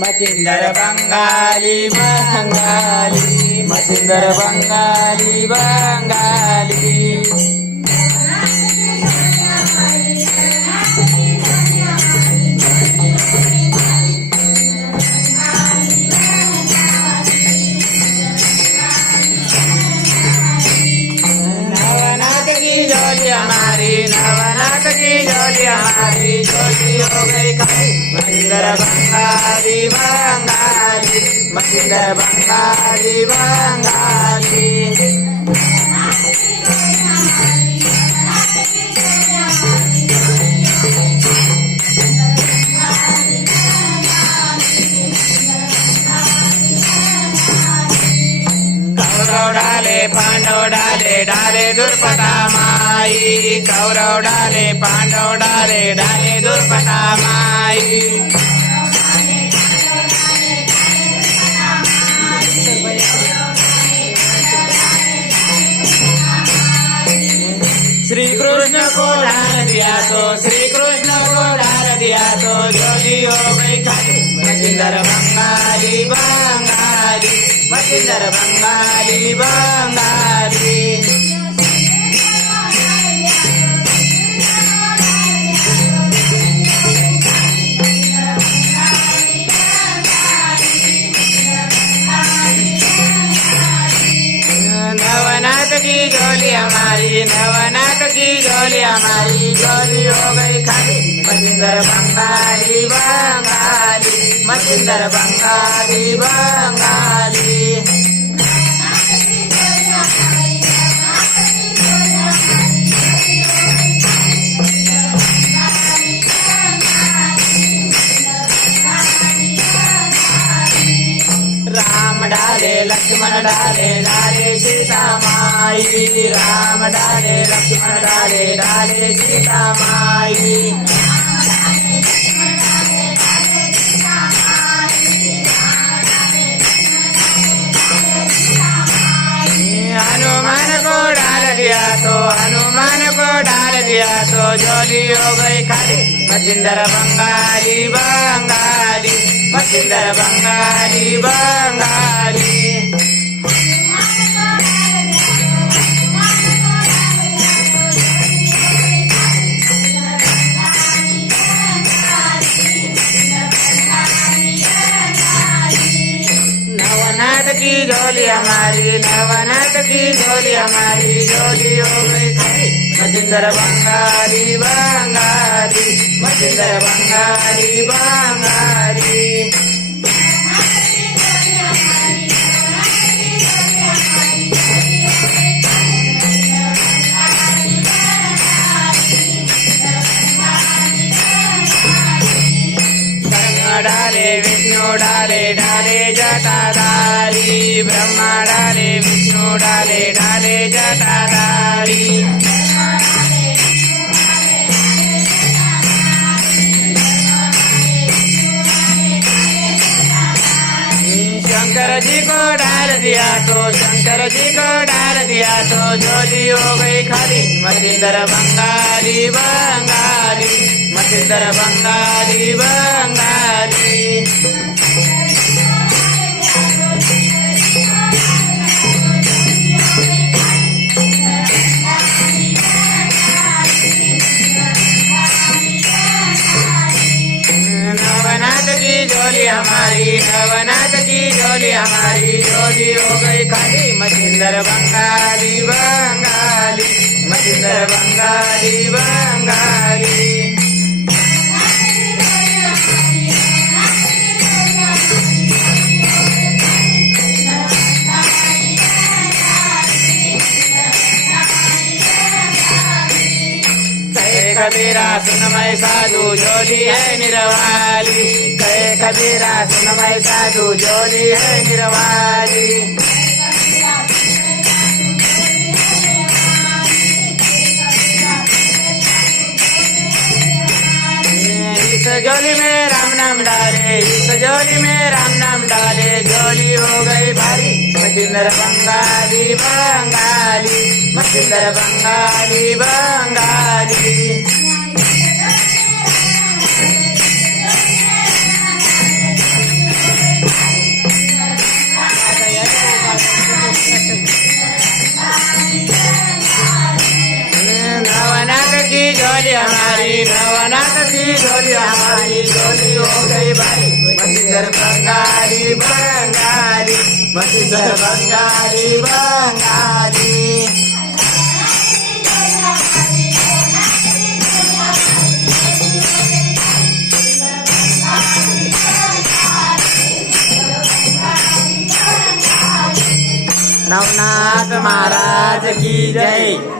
मच्छिंदर बंगाली बंगाली मच्छिंदर बंगाली बंगाली नवनाथ की झोली हमारी झोली हो गई खाली मच्छिंदर बंगाली बंगाली मच्छिंदर बंगाली बंगाली कौरव डाले पांडव डाले डाले दुर्पदा माई कौरव डाले पांडव डाले डाले दुर्पदा माई श्री कृष्ण को डाल दिया तो श्री कृष्ण को डाल दिया तो झोली हो गई खाली मच्छिंदर बंगाली बंगाली मच्छिंदर बंगाली बंगाली नवनाथ की झोली हमारी नवनाथ की झोली हमारी झोली हो गई खाली मच्छिंदर बंगाली बंगाली मच्छिंदर बंगाली बंगाली राम डाले लक्ष्मण डाले डाले सीता माई राम डाले लक्ष्मण डाले डाले सीता माई हनुमान को डाल दिया तो हनुमान को डाल दिया तो झोली हो गई खाली मच्छिंदर बंगाली बंगाली मच्छिंदर बंगाली बंगाली नवनाथ की झोली हमारी नवनाथ की झोली हमारी झोली हो गई खाली मच्छिंदर बंगाली बंगाली मच्छिंदर बंगाली बंगाली डाले विष्णु डाले डाले जटाधारी ब्रह्मा डाले विष्णु डाले डाले जटाधारी शंकर जी को डाल दिया तो शंकर जी को डाल दिया तो झोली हो गई खाली मच्छिंदर बंगाली बंगाली मच्छिंदर बंगाली बंगाली नवनाथ की झोली हमारी नवनाथ की झोली हमारी झोली हो गई खाली मच्छिंदर बंगाली बंगाली मच्छिंदर बंगाली बंगाली कबीरा सुनमय साधु झोली है निरवाली कहे कबीरा सुनमय साधु झोली है निरवाली इस झोली में राम नाम डाले इस झोली में राम नाम डाले झोली हो गई भारी मच्छिंदर बंगाली बंगाली मच्छिंदर बंगाली बंगाली झोली हमारी नवनाथ की झोली हमारी झोली हो गई भारी मछीधर बंगाली बंगाली मछीधर बंगाली बंगाली नवनाथ महाराज की जय।